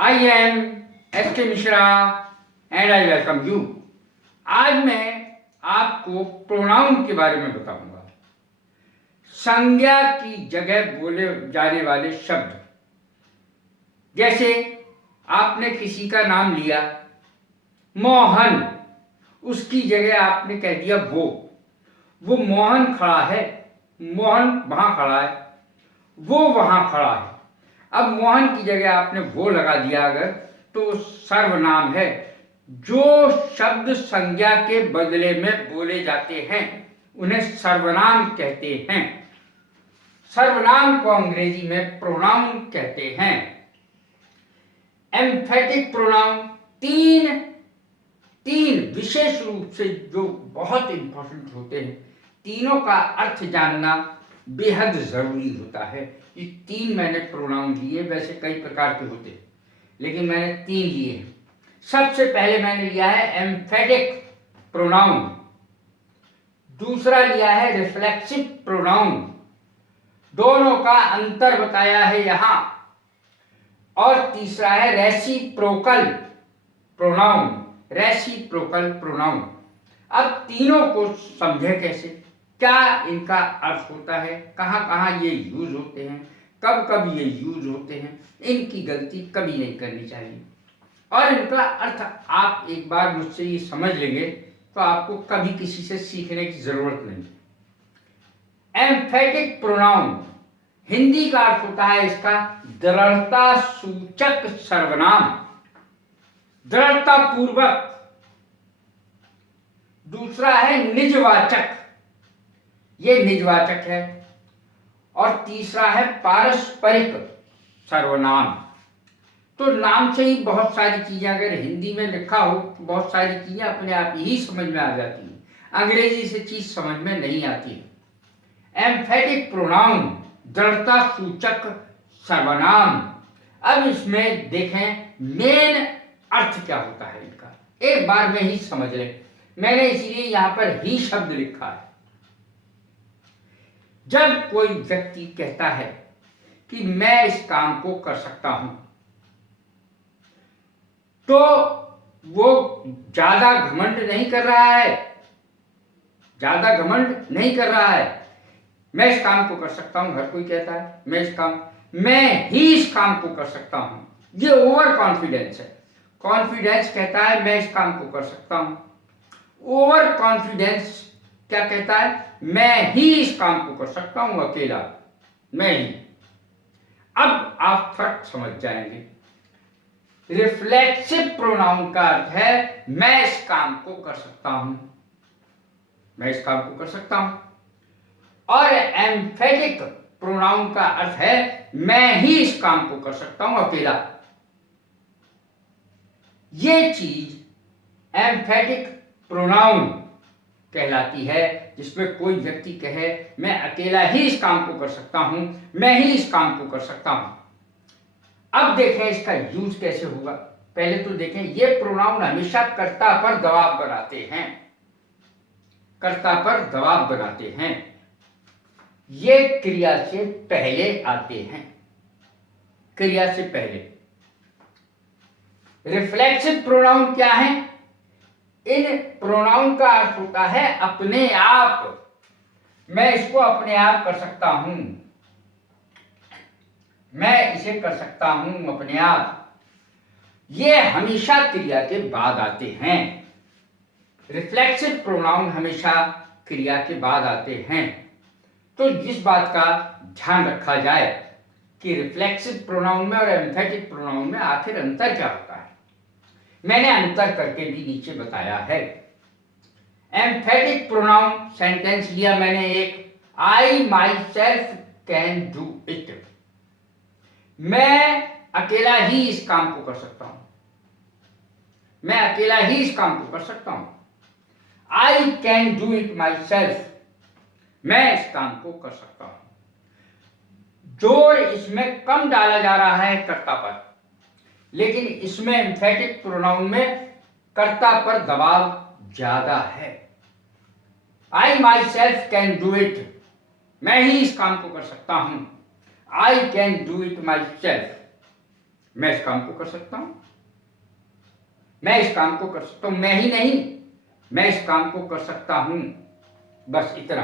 I am S.K. Mishra and I welcome you. आज मैं आपको प्रोनाउन के बारे में बताऊंगा। संज्ञा की जगह बोले जाने वाले शब्द। जैसे आपने किसी का नाम लिया मोहन, उसकी जगह आपने कह दिया वो मोहन खड़ा है, मोहन वहां खड़ा है, वो वहां खड़ा है। अब मोहन की जगह आपने वो लगा दिया अगर, तो सर्वनाम है। जो शब्द संज्ञा के बदले में बोले जाते हैं उन्हें सर्वनाम कहते हैं। सर्वनाम को अंग्रेजी में प्रोनाउन कहते हैं। एम्फेटिक प्रोनाउन तीन विशेष रूप से जो बहुत इंपॉर्टेंट होते हैं, तीनों का अर्थ जानना बेहद जरूरी होता है। ये तीन मैंने प्रोनाउन लिए, वैसे कई प्रकार के होते हैं लेकिन मैंने तीन लिए हैं। सबसे पहले मैंने लिया है एम्फेटिक प्रोनाउन, दूसरा लिया है रिफ्लेक्सिव प्रोनाउन, दोनों का अंतर बताया है यहां, और तीसरा है रेसिप्रोकल प्रोनाउन। Reciprocal pronoun. अब तीनों को समझे कैसे, क्या इनका अर्थ होता है, कहाँ कहाँ ये यूज होते हैं, कब कब ये यूज होते हैं, इनकी गलती कभी नहीं करनी चाहिए। और इनका अर्थ आप एक बार मुझसे ये समझ लेंगे तो आपको कभी किसी से सीखने की जरूरत नहीं। एम्फेटिक प्रोनाउन हिंदी का अर्थ होता है इसका दृढ़ता सूचक सर्वनाम, दृढ़ता पूर्वक। दूसरा है निजवाचक, ये निजवाचक है। और तीसरा है पारस्परिक सर्वनाम। तो नाम से ही बहुत सारी चीजें अगर हिंदी में लिखा हो तो बहुत सारी चीजें अपने आप ही समझ में आ जाती हैं, अंग्रेजी से चीज समझ में नहीं आती है। एम्फेटिक प्रोनाउन दृढ़ता सूचक सर्वनाम। अब इसमें देखें मेन अर्थ क्या होता है इनका, एक बार में ही समझ लें। मैंने इसीलिए यहां पर ही शब्द लिखा है। जब कोई व्यक्ति कहता है कि मैं इस काम को कर सकता हूं, तो वो ज्यादा घमंड नहीं कर रहा है, ज्यादा घमंड नहीं कर रहा है। मैं इस काम को कर सकता हूं, हर कोई कहता है मैं ही इस काम को कर सकता हूं, ये ओवर कॉन्फिडेंस है। कॉन्फिडेंस कहता है मैं इस काम को कर सकता हूं, ओवर कॉन्फिडेंस क्या कहता है, मैं ही इस काम को कर सकता हूं अकेला, मैं ही। अब आप फर्क समझ जाएंगे। रिफ्लेक्सिव प्रोनाउन का अर्थ है मैं इस काम को कर सकता हूं, मैं इस काम को कर सकता हूं। और एम्फेटिक प्रोनाउन का अर्थ है मैं ही इस काम को कर सकता हूं अकेला। ये चीज एम्फेटिक प्रोनाउन कहलाती है, जिसमें कोई व्यक्ति कहे मैं अकेला ही इस काम को कर सकता हूं, मैं ही इस काम को कर सकता हूं। अब देखें इसका यूज कैसे होगा। पहले तो देखें ये प्रोनाउन हमेशा कर्ता पर दबाव बनाते हैं, कर्ता पर दबाव बनाते हैं। ये क्रिया से पहले आते हैं, क्रिया से पहले। रिफ्लेक्सिव प्रोनाउन क्या है, इन प्रोनाउन का अर्थ होता है अपने आप, मैं इसको अपने आप कर सकता हूं, मैं इसे कर सकता हूं अपने आप। ये हमेशा क्रिया के बाद आते हैं। रिफ्लेक्सिव प्रोनाउन हमेशा क्रिया के बाद आते हैं। तो इस बात का ध्यान रखा जाए कि रिफ्लेक्सिव प्रोनाउन में और एम्फेटिक प्रोनाउन में आखिर अंतर क्या होता है। मैंने अंतर करके भी नीचे बताया है। एम्फेटिक प्रोनाउन सेंटेंस लिया मैंने एक, I myself can do it, मैं अकेला ही इस काम को कर सकता हूं, मैं अकेला ही इस काम को कर सकता हूं। I can do it myself, मैं इस काम को कर सकता हूं। जोर इसमें कम डाला जा रहा है कर्ता पर, लेकिन इसमें एम्फेटिक प्रोनाउन में कर्ता पर दबाव ज्यादा है। I myself can do it, मैं ही इस काम को कर सकता हूं, I can do it myself. मैं इस काम को कर सकता हूं, मैं इस काम को कर सकता हूं, मैं ही नहीं, मैं इस काम को कर सकता हूं, बस इतना।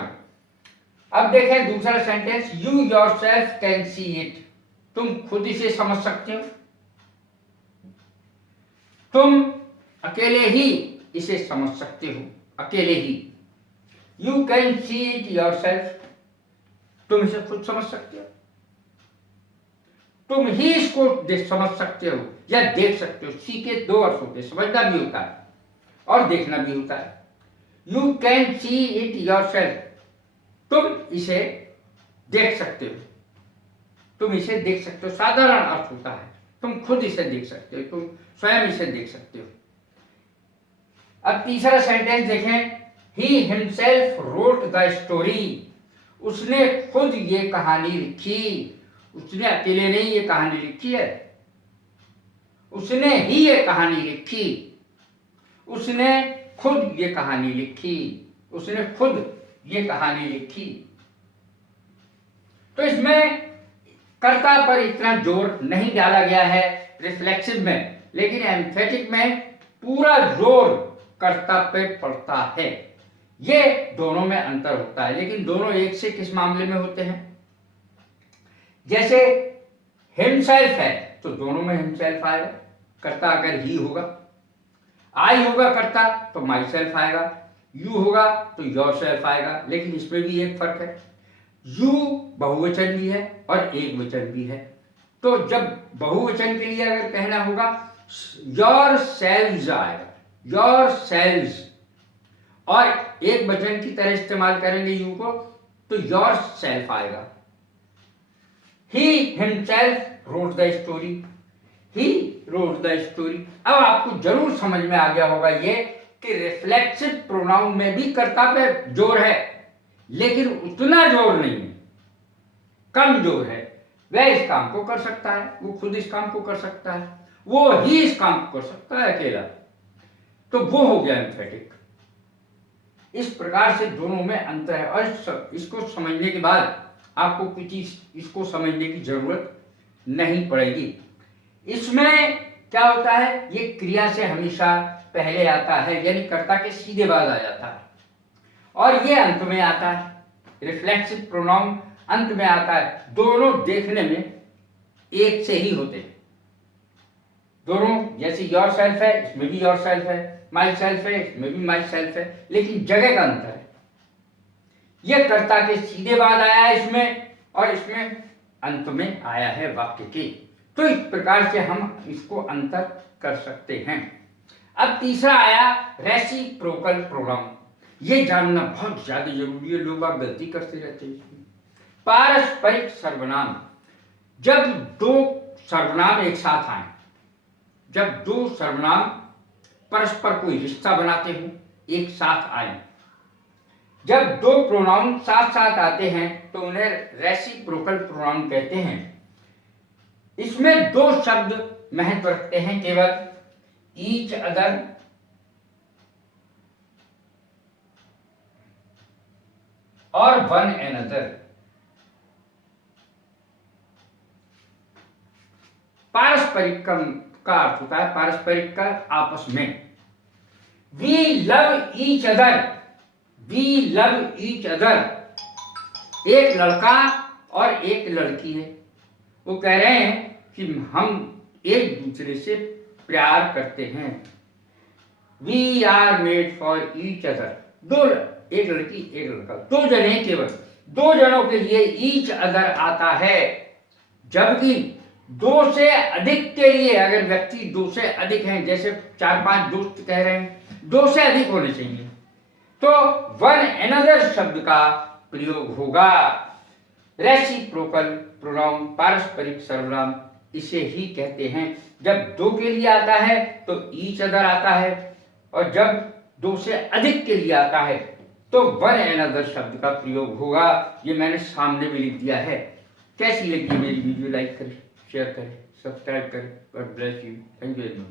अब देखें दूसरा sentence, you yourself can see it, तुम खुद इसे समझ सकते हो, तुम अकेले ही इसे समझ सकते हो, अकेले ही। You can see it yourself, तुम इसे खुद समझ सकते हो, तुम ही इसको समझ सकते हो या देख सकते हो। सी के दो अर्थ होते हैं, समझना भी होता है और देखना भी होता है। You can see it yourself, तुम इसे देख सकते हो, तुम इसे देख सकते हो, साधारण अर्थ होता है, तुम खुद इसे देख सकते हो, तुम स्वयं इसे देख सकते हो। अब तीसरा सेंटेंस देखें, he himself wrote the story, उसने खुद ये कहानी लिखी, उसने अकेले नहीं ये कहानी लिखी है, उसने ही ये कहानी लिखी, उसने खुद ये कहानी लिखी, उसने खुद ये कहानी लिखी। तो इसमें कर्ता पर इतना जोर नहीं डाला गया है रिफ्लेक्सिव में, लेकिन एम्फेटिक में पूरा जोर कर्ता पे पड़ता है। ये दोनों में अंतर होता है, लेकिन दोनों एक से किस मामले में होते हैं? जैसे हिमसेल्फ है तो दोनों में हिमसेल्फ आएगा, कर्ता अगर ही होगा, आई होगा कर्ता तो माई सेल्फ आएगा, यू होगा तो योर सेल्फ आएगा। लेकिन इसमें भी एक फर्क है, यू बहुवचन भी है और एक वचन भी है। तो जब बहुवचन के लिए अगर कहना होगा योर सेल्व्स आएगा, योर सेल्व्स, और एक वचन की तरह इस्तेमाल करेंगे यू को तो योर सेल्फ आएगा। He himself wrote the story, he wrote the story. अब आपको जरूर समझ में आ गया होगा ये कि रिफ्लेक्सिव प्रोनाउन में भी कर्ता पे जोर है, लेकिन उतना जोर नहीं है, कम जोर है। वह इस काम को कर सकता है, वो खुद इस काम को कर सकता है, वो ही इस काम को कर सकता है अकेला, तो वो हो गया एम्फेटिक। इस प्रकार से दोनों में अंतर है, और इसको समझने के बाद आपको कुछ इसको समझने की जरूरत नहीं पड़ेगी। इसमें क्या होता है, ये क्रिया से हमेशा पहले आता है, यानी कर्ता के सीधे बाद आ जाता है, और ये अंत में आता है। रिफ्लेक्सिव प्रोनाउन अंत में आता है। दोनों देखने में एक से ही होते हैं, दोनों, जैसे योर सेल्फ है इसमें भी योर सेल्फ है, माई सेल्फ है इसमें भी माई सेल्फ है, लेकिन जगह का अंतर है। यह कर्ता के सीधे बाद आया है इसमें, और इसमें अंत में आया है वाक्य के। तो इस प्रकार से हम इसको अंतर कर सकते हैं। अब तीसरा आया रेसिप्रोकल प्रोनाउन। ये जानना बहुत ज्यादा जरूरी है, लोग आप गलती करते रहते हैं। पारस्परिक सर्वनाम, जब दो सर्वनाम एक साथ आए, जब दो सर्वनाम परस्पर कोई रिश्ता बनाते हो, एक साथ आए, जब दो प्रोनाउन साथ साथ आते हैं तो उन्हें रेसिप्रोकल प्रोनाउन कहते हैं। इसमें दो शब्द महत्व रखते हैं केवल, ईच अदर और वन एनदर। पारस्परिक का अर्थ होता है, पारस्परिक का आपस में। We love each other, we love each other. एक लड़का और एक लड़की है, वो कह रहे हैं कि हम एक दूसरे से प्यार करते हैं। We are made for each other. दो, एक लड़की एक लड़का, दो जने केवल, दो जनों के लिए ईच अदर आता है। जबकि दो से अधिक के लिए, अगर व्यक्ति दो से अधिक हैं, जैसे 4-5 दोस्त कह रहे हैं, दो से अधिक होने चाहिए, तो वन एनदर शब्द का प्रयोग होगा। रेसिप्रोकल प्रोनाउन, पारस्परिक सर्वनाम, इसे ही कहते हैं। जब दो के लिए आता है तो ईच अदर आता है, और जब दो से अधिक के लिए आता है तो वन एनदर शब्द का प्रयोग होगा। ये मैंने सामने भी लिख दिया है। कैसी लगी मेरी वीडियो? लाइक करें, शेयर करें, सब्सक्राइब करें। God bless you. Thank you very much.